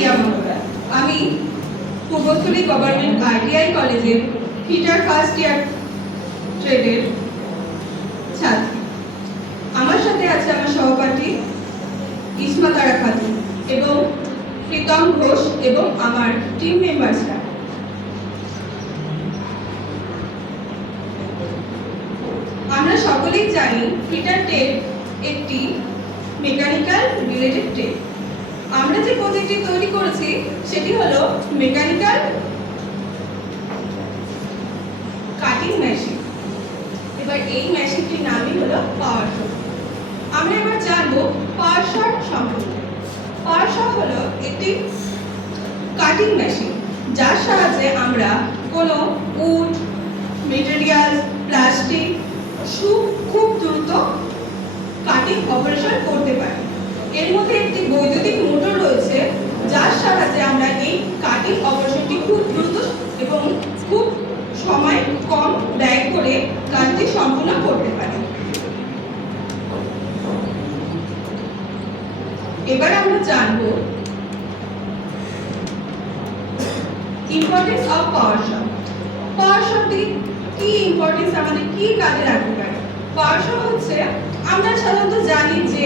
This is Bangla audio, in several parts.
রিয়া মহড়া। আমি পূর্বস্থলী গভর্নমেন্ট আইটিআই কলেজের ফিটার ফার্স্ট ইয়ার ট্রেডের ছাত্রী। আমার সাথে আছে আমার সহপাঠী ইসমা তারা খাতুন এবং প্রীতম ঘোষ এবং আমার টিম মেম্বার্সরা। আমরা সকলেই জানি ফিটার ট্রেড একটি মেকানিক্যাল রিলেটেড ট্রেড। আমরা যে প্রজেক্টটি তৈরি করেছি সেটি হলো মেকানিক্যাল কাটিং মেশিন। এবার এই মেশিনটির নামই হলো পাওয়ার শো। আমরা এবার জানবো পাওয়ার শো সম্পর্কে। পাওয়ার শো হলো একটি কাটিং মেশিন যার সাহায্যে আমরা কোনো উড, মেটেরিয়াল, প্লাস্টিক খুব দ্রুত কাটিং অপারেশন করতে পারি। এর মধ্যে একটি বৈদ্যুতিক মোটর রয়েছে যার সাহায্যে আমরা এই কাটিং অপারেশনটি খুব দ্রুত এবং খুব সময় কম ব্যয় করে কাজটি সম্পূর্ণ করতে পারি। এবার আমরা জানবো ইম্পর্টেন্স অফ পাওয়ার শো। পাওয়ার শোটি কি ইম্পর্টেন্স, আমাদের কি কাজে লাগতে পারে? পাওয়ার শো হচ্ছে, আমরা সাধারণত জানি যে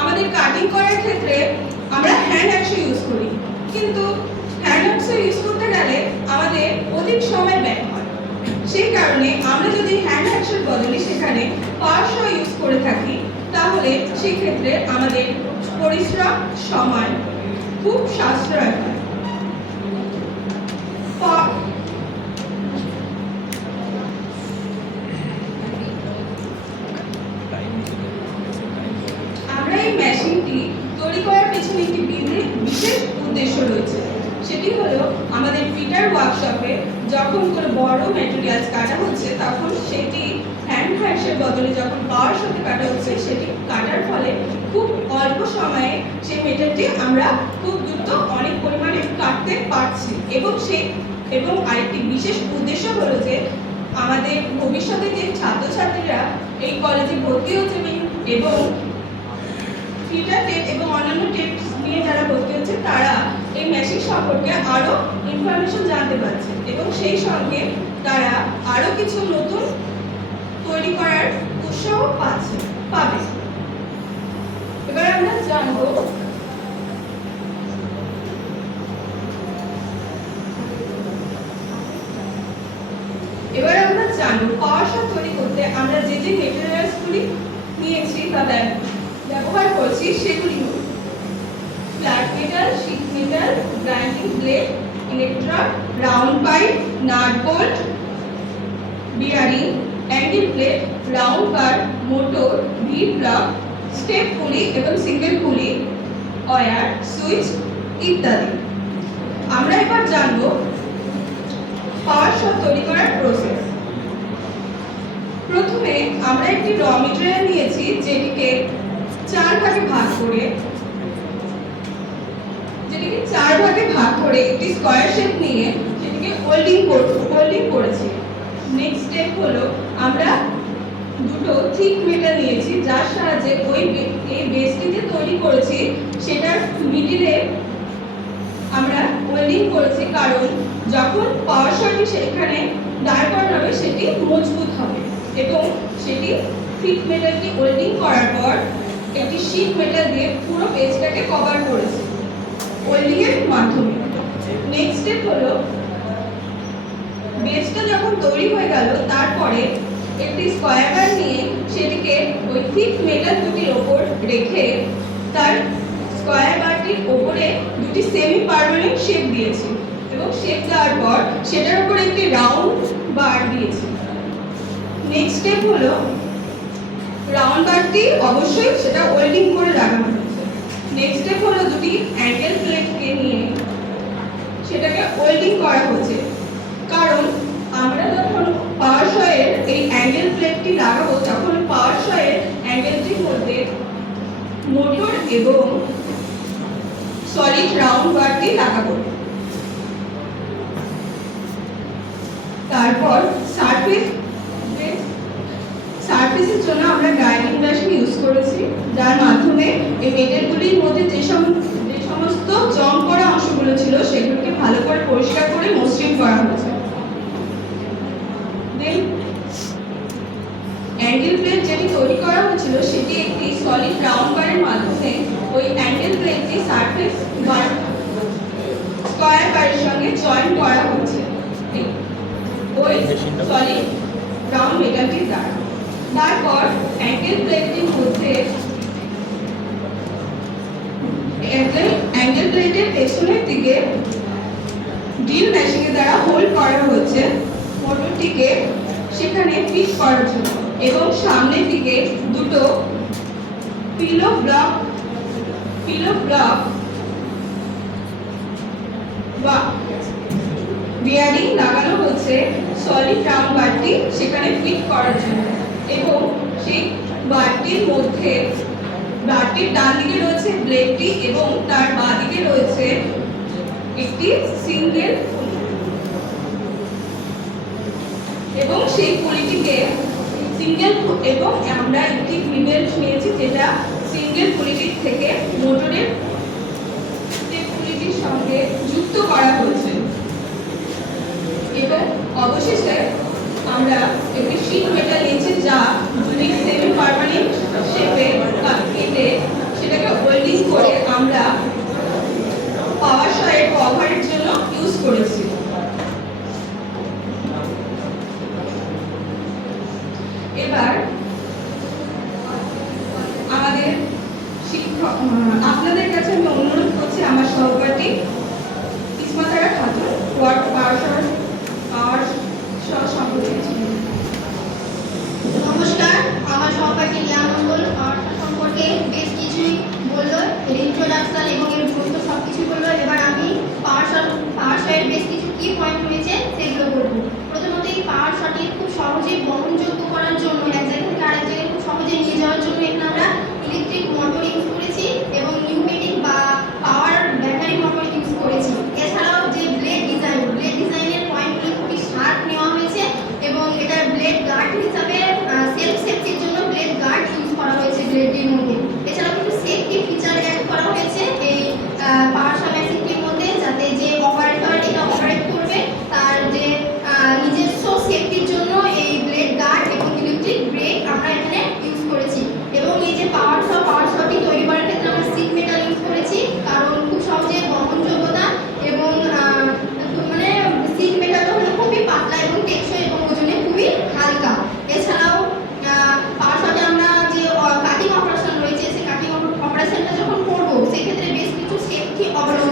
আমাদের কাটিং করার ক্ষেত্রে আমরা হ্যান্ড অ্যাক্সো ইউজ করি, কিন্তু হ্যান্ড অ্যাক্সো ইউজ করতে গেলে আমাদের অধিক সময় ব্যয় হয়। সেই কারণে আমরা যদি হ্যান্ড অ্যাক্সোর বদলে সেখানে পাওয়ার শো ইউজ করে থাকি তাহলে সেই ক্ষেত্রে আমাদের পরিশ্রম, সময় খুব সাশ্রয় হয়। আমরা এই মেশিনটি তৈরি করার পেছনে একটি বিশেষ উদ্দেশ্য রয়েছে। সেটি হলো আমাদের ফিটার ওয়ার্কশপে যখন কোনো বড় ম্যাটেরিয়ালস কাটা হচ্ছে তখন সেটি হ্যান্ড হ্যান্ডসের বদলে যখন পাওয়ার শোতে কাটা হচ্ছে সেটি কাটার ফলে খুব অল্প সময়ে সেই মেটেরিয়ালটি আমরা খুব দ্রুত অনেক পরিমাণে কাটতে পারছি। এবং আরেকটি বিশেষ উদ্দেশ্য হলো যে আমাদের ভবিষ্যতে যে ছাত্রছাত্রীরা এই কলেজে ভর্তি হচ্ছে এবং ফিটার ট্রেড এবং অন্যান্য ট্রেড নিয়ে যারা ভর্তি হচ্ছে তারা এই মেশিন সম্পর্কে আরো ইনফরমেশন জানতে পারছে এবং সেই সঙ্গে তারা আরো কিছু নতুন তৈরি করার উৎসাহ পাবে। এবার আমরা জানবো পাওয়ার শো তৈরি করতে আমরা যে যে মেটেরিয়ালসগুলি নিয়েছি বা ব্যবহার করছি সেগুলি হল flat metal, sheet metal, grinding blade, electrode, round pipe, nut bolt, bearing, angle plate, round bar, motor, V plug, step pulley এবং সিঙ্গেল পুলি, ওয়্যার, সুইচ ইত্যাদি। আমরা এবার জানবো পাওয়ার শো তৈরি করার প্রসেস। প্রথমে আমরা একটি র মেটেরিয়াল নিয়েছি যেটিকে চার ভাগে ভাগ করে একটি স্কয়ার শেপ নিয়ে সেটিকে ওয়েল্ডিং করেছি। নেক্সট স্টেপ হলো আমরা দুটো থিক মেটাল নিয়েছি যার সাহায্যে এই বেসটি যে তৈরি করেছি সেটার মিডিলে আমরা ওয়েল্ডিং করেছি, কারণ যখন পাওয়ার শোটি সেখানে দাঁড় করানো হবে সেটি মজবুত হবে। এবং সেটি থিক মেটালটি ওয়েল্ডিং করার পর একটি শীট মেটাল দিয়ে পুরো বেসটাকে কভার করেছি ওয়েল্ডিং এর মাধ্যমে। নেক্সট স্টেপ হলো বেসটা যখন তৈরি হয়ে গেল তারপরে একটি স্কয়ার বার নিয়ে সেটিকে ওই থিক মেটাল দুটির ওপর রেখে তার স্কয়ার বারটির ওপরে দুটি সেমি পার্মানেন্ট শেপ দিয়েছি এবং শেপ দেওয়ার পর সেটার উপর একটি রাউন্ড বার দিয়েছি। নেক্সট স্টেপ হলো রাউন্ড বারটি অবশ্যই সেটা ওয়েল্ডিং করে লাগানো হয়েছে। নেক্সট স্টেপ হলো দুটি অ্যাঙ্গেল প্লেটকে নিয়ে সেটাকে ওয়েল্ডিং করা হচ্ছে, কারণ আমরা যখন পাওয়ার শো এর এই অ্যাঙ্গেল প্লেটটি লাগাবো তখন পাওয়ার শো এর অ্যাঙ্গেলটির মধ্যে মোটর এবং সলিড রাউন্ড বারটি লাগাবো। তারপর সারফেসের জন্য আমরা গ্রাইন্ডিং মেশিন ইউজ করেছি যার মাধ্যমে এই মেটেরিয়ালগুলির মধ্যে যে সমস্ত জং করা অংশ পরিষ্কার করে মসৃণ করা হয়েছে। দেন অ্যাঙ্গেল প্লেট যেটি তৈরি করা হয়েছিল সেটি একটি সলিড রাউন্ড বারের মাধ্যমে ওই অ্যাঙ্গেল প্লেটটি সারফেস বার স্কয়ার বারের সঙ্গে জয়েন করা হয়েছে ওই সলিড রাউন্ড মেটালটির দ্বারা। তারপর অ্যাঙ্গেল প্লেটটির মধ্যে অ্যাঙ্গেল প্লেটের পেছনের দিকে ড্রিল মেশিনের দ্বারা হোল্ড করা হয়েছে মোটরটিকে সেখানে ফিক্স করার জন্য, এবং সামনের দিকে দুটো পিলো ব্লক বা বিয়ারিং লাগানো হচ্ছে সলিড রাউন্ড বারটি সেখানে ফিট করার জন্য। এবং সেই বারটির মধ্যে বারটির ডান দিকে রয়েছে ব্লেডটি এবং তার বাঁ দিকে রয়েছে একটি সিঙ্গেল এবং সেই পুলিটিকে এবং আমরা একটি গ্রিবেল্ট নিয়েছি যেটা সিঙ্গেল পুলিটির থেকে মোটরের পুলিটির সঙ্গে যুক্ত করা হয়েছে। এবং অবশেষে আমরা একটি শীট মেটাল নিয়েছি যা সেমি পার্মানেন্ট শেপে কেটে সেটাকে ওয়েল্ডিং করে আমরা পাওয়ার সয়ের কভারের জন্য ইউজ করেছি। এবার আমাদের শিক্ষক আপনাদের কাছে আমি অনুরোধ করছি আমার সহপাঠী ইসমাতারা খাতুন ওয়ার্ড পাওয়ার সম্পর্কে। নমস্কার, আমার সহপাঠী লিয়া মণ্ডল পাওয়ার সম্পর্কে বেশ কিছুই বললো, এর ইন্ট্রোডাকশন এবং এর গুরুত্ব সব কিছু বললো। এবার আমি পাওয়ার শটের বেশ কিছু কি পয়েন্ট রয়েছে সেগুলো বলবো। প্রথমত এই পাওয়ার শটকে খুব সহজেই বহনযোগ্য করার জন্য এক জায়গা থেকে আরেক জায়গায় খুব সহজে নিয়ে যাওয়ার জন্য এখানে আমরা ইলেকট্রিক মোটর ইউজ করেছি এবং নিউমেটিক বা পাওয়ার ব্যাটারি মোটর ইউজ করেছি। এছাড়াও যে ব্লেড ডিজাইনের পয়েন্টগুলো খুবই শার্প নেওয়া হয়েছে এবং এটা ব্লেড গার্ড হিসাবে সেলফ সেফটির জন্য ব্লেড গার্ড ইউজ করা হয়েছে ব্লেডটির মধ্যে। এছাড়াও কিছু সেফটি ফিচার অ্যাড করা হয়েছে এই পাওয়ার শট মেশিনটির মধ্যে, যাতে যে অপারেটর এটা অপারেট করবে তার যে নিজস্ব সেফটির জন্য এই ব্লেড গার্ড এবং ইলেকট্রিক ব্রেক আমরা এখানে ইউজ করেছি। এবং এই যে পাওয়ার শটটি তৈরি করার ক্ষেত্রে আমরা শীট মেটাল ইউজ করেছি, কারণ খুব সহজে বহনযোগ্যতা এবং মানে শীট মেটালটা হলো খুবই পাতলা এবং টেকসই এবং ওজনে খুবই হালকা। এছাড়াও পাওয়ার শটে আমরা যে কাটিং অপারেশন রয়েছে সেই কাটিং অপারেশনটা যখন করবো সেক্ষেত্রে বেশ কিছু সেফটি অবলম্বন